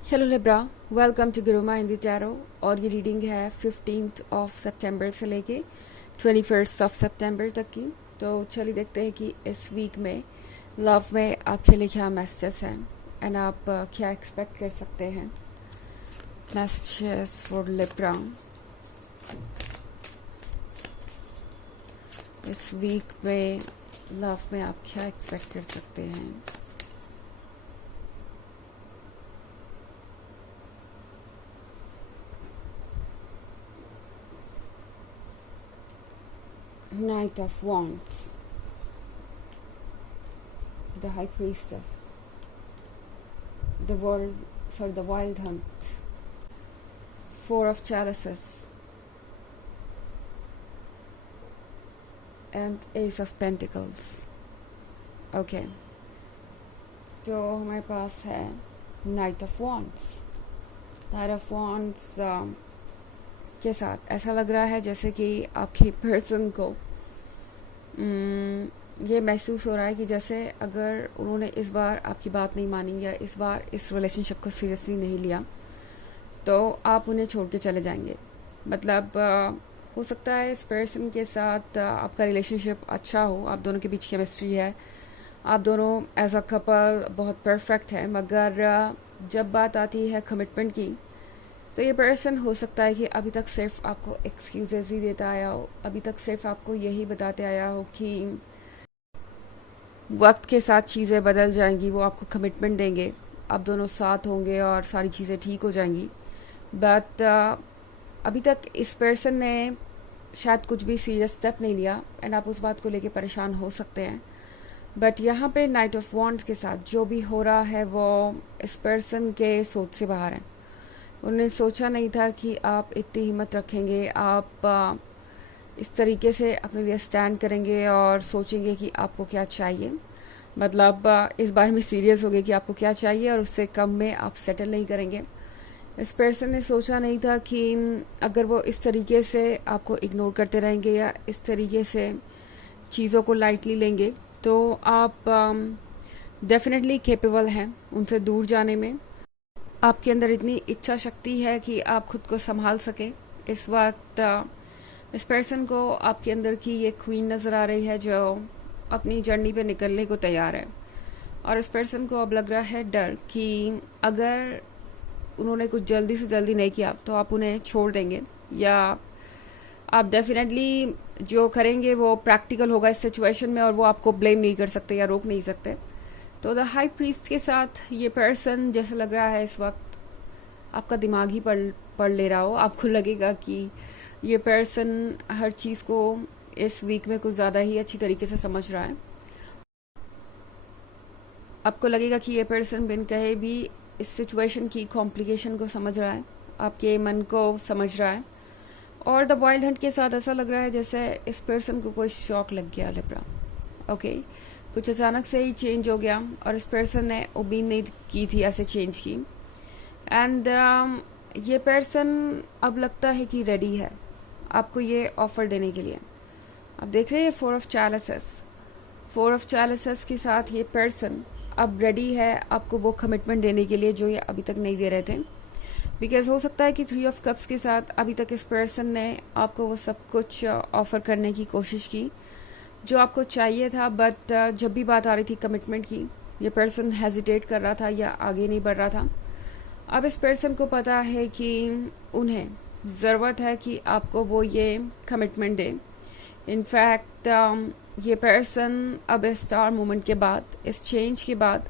Hello Libra, welcome to Guruma in the tarot. और ये reading है 15th ऑफ सितंबर से लेके 21st ऑफ सितंबर तक की। तो चलिए देखते हैं कि इस वीक में लव में आपके लिए क्या मैसेजेस हैं एंड आप क्या एक्सपेक्ट कर सकते हैं। मैसेजेस फॉर लिब्रा इस वीक में, लव में आप क्या एक्सपेक्ट कर सकते हैं। Knight of Wands, the High Priestess, the Wild Hunt, Four of Chalices, and Ace of Pentacles. Okay, तो हमारे पास है Knight of Wands. Knight of Wands के साथ ऐसा लग रहा है जैसे कि आपके पर्सन को ये महसूस हो रहा है कि जैसे अगर उन्होंने इस बार आपकी बात नहीं मानी या इस बार इस रिलेशनशिप को सीरियसली नहीं लिया तो आप उन्हें छोड़ के चले जाएंगे। मतलब हो सकता है इस पर्सन के साथ आपका रिलेशनशिप अच्छा हो, आप दोनों के बीच केमिस्ट्री है, आप दोनों एज अ कपल बहुत परफेक्ट है, मगर जब बात आती है कमिटमेंट की तो ये पर्सन हो सकता है कि अभी तक सिर्फ आपको एक्सक्यूजेस ही देता आया हो, अभी तक सिर्फ आपको यही बताते आया हो कि वक्त के साथ चीज़ें बदल जाएंगी, वो आपको कमिटमेंट देंगे, आप दोनों साथ होंगे और सारी चीज़ें ठीक हो जाएंगी। बट अभी तक इस पर्सन ने शायद कुछ भी सीरियस स्टेप नहीं लिया एंड आप उस बात को लेके परेशान हो सकते हैं। बट यहाँ पे नाइट ऑफ वॉन्ड्स के साथ जो भी हो रहा है वो इस पर्सन के सोच से बाहर है। उन्होंने सोचा नहीं था कि आप इतनी हिम्मत रखेंगे, आप इस तरीके से अपने लिए स्टैंड करेंगे और सोचेंगे कि आपको क्या चाहिए। मतलब इस बारे में सीरियस हो गए कि आपको क्या चाहिए और उससे कम में आप सेटल नहीं करेंगे। इस पर्सन ने सोचा नहीं था कि अगर वो इस तरीके से आपको इग्नोर करते रहेंगे या इस तरीके से चीज़ों को लाइटली लेंगे तो आप डेफिनेटली कैपेबल हैं उनसे दूर जाने में। आपके अंदर इतनी इच्छा शक्ति है कि आप खुद को संभाल सके। इस वक्त इस पर्सन को आपके अंदर की ये क्वीन नज़र आ रही है जो अपनी जर्नी पे निकलने को तैयार है। और इस पर्सन को अब लग रहा है डर कि अगर उन्होंने कुछ जल्दी से जल्दी नहीं किया तो आप उन्हें छोड़ देंगे या आप डेफिनेटली जो करेंगे वो प्रैक्टिकल होगा इस सिचुएशन में और वो आपको ब्लेम नहीं कर सकते या रोक नहीं सकते। तो द हाई प्रीस्ट के साथ ये पर्सन जैसे लग रहा है इस वक्त आपका दिमाग ही पढ़ ले रहा हो। आपको लगेगा कि ये पर्सन हर चीज़ को इस वीक में कुछ ज़्यादा ही अच्छी तरीके से समझ रहा है। आपको लगेगा कि ये पर्सन बिन कहे भी इस सिचुएशन की कॉम्प्लिकेशन को समझ रहा है, आपके मन को समझ रहा है। और द वाइल्ड हंट के साथ ऐसा लग रहा है जैसे इस पर्सन को कोई शॉक लग गया लिब्रा। ओके, कुछ अचानक से ही चेंज हो गया और इस पर्सन ने उम्मीद नहीं की थी ऐसे चेंज की। एंड ये पर्सन अब लगता है कि रेडी है आपको ये ऑफर देने के लिए। अब देख रहे हैं फोर ऑफ चैलिसेस के साथ ये पर्सन अब रेडी है आपको वो कमिटमेंट देने के लिए जो ये अभी तक नहीं दे रहे थे। बिकॉज हो सकता है कि 3 ऑफ कप्स के साथ अभी तक इस पर्सन ने आपको वो सब कुछ ऑफर करने की कोशिश की जो आपको चाहिए था। बट जब भी बात आ रही थी कमिटमेंट की ये पर्सन हेजिटेट कर रहा था या आगे नहीं बढ़ रहा था। अब इस पर्सन को पता है कि उन्हें ज़रूरत है कि आपको वो ये कमिटमेंट दे। इनफैक्ट ये पर्सन अब इस स्टार मोमेंट के बाद, इस चेंज के बाद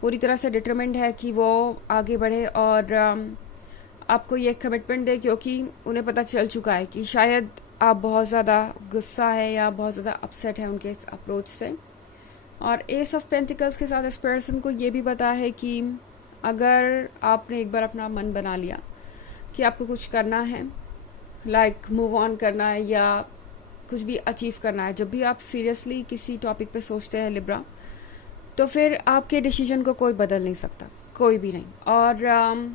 पूरी तरह से डिटरमिन्ड है कि वो आगे बढ़े और आपको ये कमिटमेंट दे, क्योंकि उन्हें पता चल चुका है कि शायद आप बहुत ज़्यादा गुस्सा है या बहुत ज़्यादा अपसेट है उनके इस अप्रोच से। और एस ऑफ पेंटिकल्स के साथ इस पर्सन को ये भी पता है कि अगर आपने एक बार अपना मन बना लिया कि आपको कुछ करना है, लाइक मूव ऑन करना है या कुछ भी अचीव करना है, जब भी आप सीरियसली किसी टॉपिक पे सोचते हैं लिब्रा, तो फिर आपके डिसीजन को कोई बदल नहीं सकता, कोई भी नहीं। और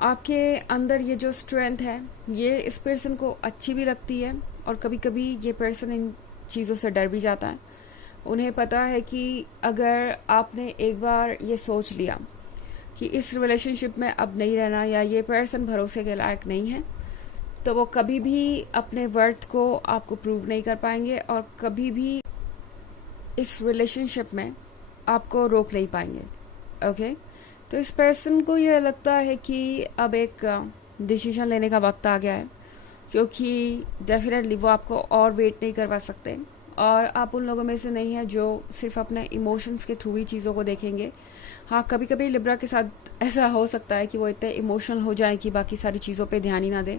आपके अंदर ये जो स्ट्रेंथ है ये इस पर्सन को अच्छी भी लगती है और कभी कभी ये पर्सन इन चीज़ों से डर भी जाता है। उन्हें पता है कि अगर आपने एक बार ये सोच लिया कि इस रिलेशनशिप में अब नहीं रहना या ये पर्सन भरोसे के लायक नहीं है, तो वो कभी भी अपने वर्थ को आपको प्रूव नहीं कर पाएंगे और कभी भी इस रिलेशनशिप में आपको रोक नहीं पाएंगे। ओके, तो इस पर्सन को ये लगता है कि अब एक डिसीजन लेने का वक्त आ गया है, क्योंकि डेफिनेटली वो आपको और वेट नहीं करवा सकते और आप उन लोगों में से नहीं है जो सिर्फ अपने इमोशंस के थ्रू ही चीज़ों को देखेंगे। हाँ, कभी कभी लिब्रा के साथ ऐसा हो सकता है कि वो इतने इमोशनल हो जाए कि बाकी सारी चीज़ों पे ध्यान ही ना दे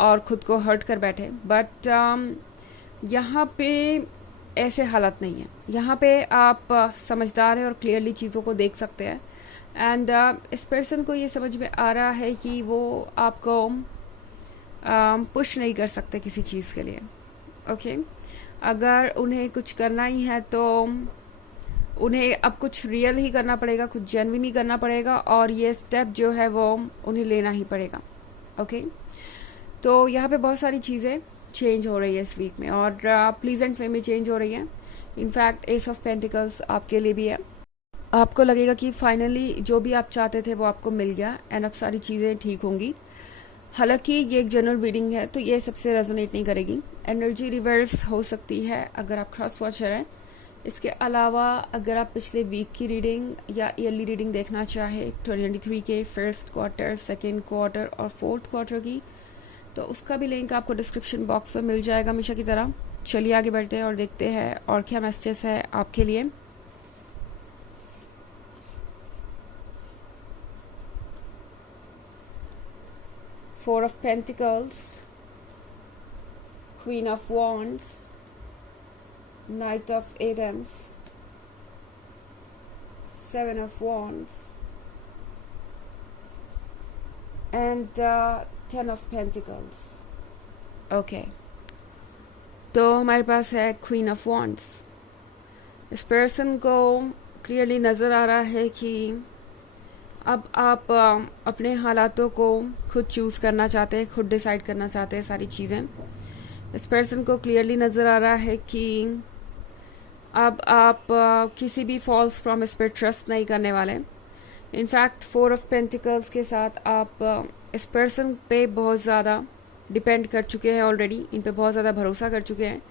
और ख़ुद को हर्ट कर बैठे, बट यहाँ पे ऐसे हालत नहीं है। यहाँ पे आप समझदार हैं और क्लियरली चीज़ों को देख सकते हैं एंड इस पर्सन को ये समझ में आ रहा है कि वो आपको पुश नहीं कर सकते किसी चीज़ के लिए। ओके, अगर उन्हें कुछ करना ही है तो उन्हें अब कुछ रियल ही करना पड़ेगा, कुछ जेन्युइन ही करना पड़ेगा और ये स्टेप जो है वो उन्हें लेना ही पड़ेगा। ओके, तो यहाँ पे बहुत सारी चीज़ें चेंज हो रही है इस वीक में और प्लीजेंट वे में चेंज हो रही है। इनफैक्ट एस ऑफ पेंटिकल्स आपके लिए भी है। आपको लगेगा कि फाइनली जो भी आप चाहते थे वो आपको मिल गया एंड अब सारी चीज़ें ठीक होंगी। हालांकि ये एक जनरल रीडिंग है तो ये सबसे रेजोनेट नहीं करेगी। एनर्जी रिवर्स हो सकती है अगर आप क्रॉस वॉचर हैं। इसके अलावा अगर आप पिछले वीक की रीडिंग या ईयरली रीडिंग देखना चाहें 2023 के फर्स्ट क्वार्टर, सेकेंड क्वार्टर और फोर्थ क्वार्टर की, तो उसका भी लिंक आपको डिस्क्रिप्शन बॉक्स में मिल जाएगा हमेशा की तरह। चलिए आगे बढ़ते हैं और देखते हैं और क्या मैसेजेस है आपके लिए। Four of Pentacles, Queen of Wands, Knight of Atoms, Seven of Wands, and Ten of Pentacles. Okay, तो हमारे पास है Queen of Wands। इस पर्सन को क्लियरली नज़र आ रहा है कि अब आप अपने हालातों को खुद चूज़ करना चाहते हैं, खुद डिसाइड करना चाहते हैं सारी चीज़ें। इस पर्सन को क्लियरली नज़र आ रहा है कि अब आप किसी भी फॉल्स प्रॉमिस पर ट्रस्ट नहीं करने वाले। इनफैक्ट फोर ऑफ पेंटिकल्स के साथ आप इस पर्सन पे बहुत ज़्यादा डिपेंड कर चुके हैं ऑलरेडी, इन पे बहुत ज़्यादा भरोसा कर चुके हैं,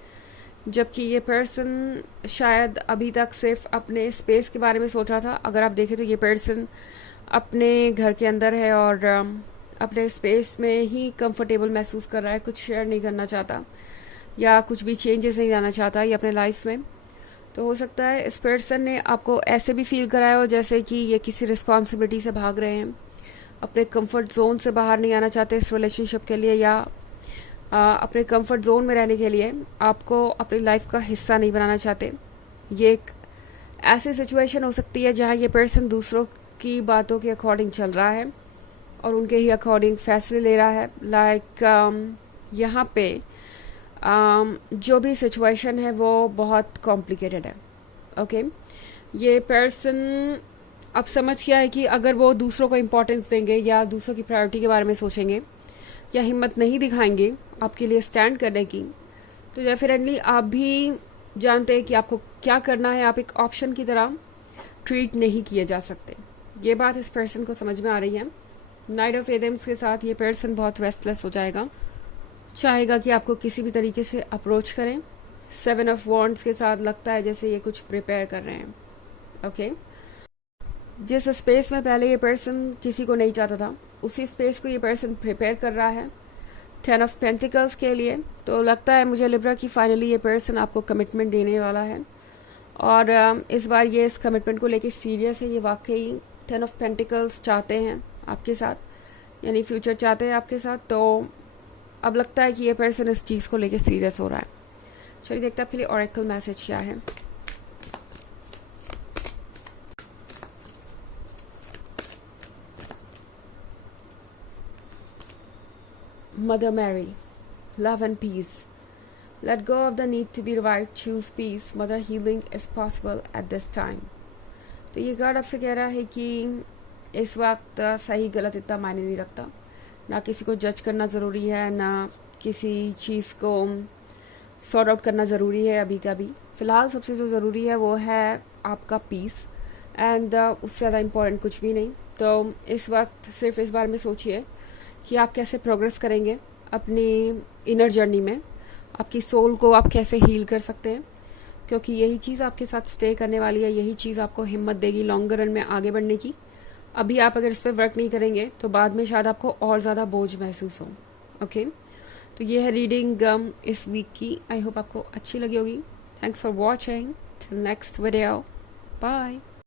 जबकि ये पर्सन शायद अभी तक सिर्फ अपने स्पेस के बारे में सोच रहा था। अगर आप देखें तो ये पर्सन अपने घर के अंदर है और अपने स्पेस में ही कंफर्टेबल महसूस कर रहा है, कुछ शेयर नहीं करना चाहता या कुछ भी चेंजेस नहीं लाना चाहता ये अपने लाइफ में। तो हो सकता है इस पर्सन ने आपको ऐसे भी फील कराया हो जैसे कि ये किसी रिस्पॉन्सिबिलिटी से भाग रहे हैं, अपने कंफर्ट जोन से बाहर नहीं आना चाहते इस रिलेशनशिप के लिए, या अपने कंफर्ट जोन में रहने के लिए आपको अपनी लाइफ का हिस्सा नहीं बनाना चाहते। ये एक ऐसी सिचुएशन हो सकती है जहाँ ये पर्सन दूसरों की बातों के अकॉर्डिंग चल रहा है और उनके ही अकॉर्डिंग फैसले ले रहा है। लाइक यहाँ पे जो भी सिचुएशन है वो बहुत कॉम्प्लिकेटेड है। ओके, ये पर्सन अब समझ गया है कि अगर वो दूसरों को इम्पोर्टेंस देंगे या दूसरों की प्रायोरिटी के बारे में सोचेंगे या हिम्मत नहीं दिखाएंगे आपके लिए स्टैंड करने की, तो डेफिनेटली आप भी जानते हैं कि आपको क्या करना है। आप एक ऑप्शन की तरह ट्रीट नहीं किए जा सकते। ये बात इस पर्सन को समझ में आ रही है। नाइट ऑफ एथम्स के साथ ये पर्सन बहुत रेस्टलेस हो जाएगा, चाहेगा कि आपको किसी भी तरीके से अप्रोच करें। सेवन ऑफ वॉन्ड्स के साथ लगता है जैसे ये कुछ प्रिपेयर कर रहे हैं। ओके, जिस स्पेस में पहले ये पर्सन किसी को नहीं चाहता था उसी स्पेस को ये पर्सन प्रिपेयर कर रहा है 10 ऑफ पेंटिकल्स के लिए। तो लगता है मुझे लिब्रा कि फाइनली ये पर्सन आपको कमिटमेंट देने वाला है और इस बार ये इस कमिटमेंट को लेके सीरियस है। ये वाकई 10 ऑफ पेंटिकल्स चाहते हैं आपके साथ, यानी फ्यूचर चाहते हैं आपके साथ। तो अब लगता है कि ये पर्सन इस चीज़ को लेके सीरियस हो रहा है। चलिए देखते हैं आपके लिए ऑरेकल मैसेज क्या है। Mother Mary, love and peace. Let go of the need to be right, choose peace. Mother, healing is possible at this time. तो ये कार्ड आपसे कह रहा है कि इस वक्त सही गलत इतना मायने नहीं रखता, ना किसी को जज करना ज़रूरी है, ना किसी चीज़ को सॉर्ट आउट करना ज़रूरी है अभी का भी। फ़िलहाल सबसे जो ज़रूरी है वो है आपका पीस एंड उससे ज़्यादा इम्पोर्टेंट कुछ भी नहीं। तो इस वक्त सिर्फ इस बारे में सोचिए कि आप कैसे प्रोग्रेस करेंगे अपनी इनर जर्नी में, आपकी सोल को आप कैसे हील कर सकते हैं, क्योंकि यही चीज़ आपके साथ स्टे करने वाली है, यही चीज़ आपको हिम्मत देगी लॉन्गर रन में आगे बढ़ने की। अभी आप अगर इस पर वर्क नहीं करेंगे तो बाद में शायद आपको और ज़्यादा बोझ महसूस हो। ओके, तो ये है रीडिंग इस वीक की। आई होप आपको अच्छी लगी होगी। Thanks for watching, till next video, bye.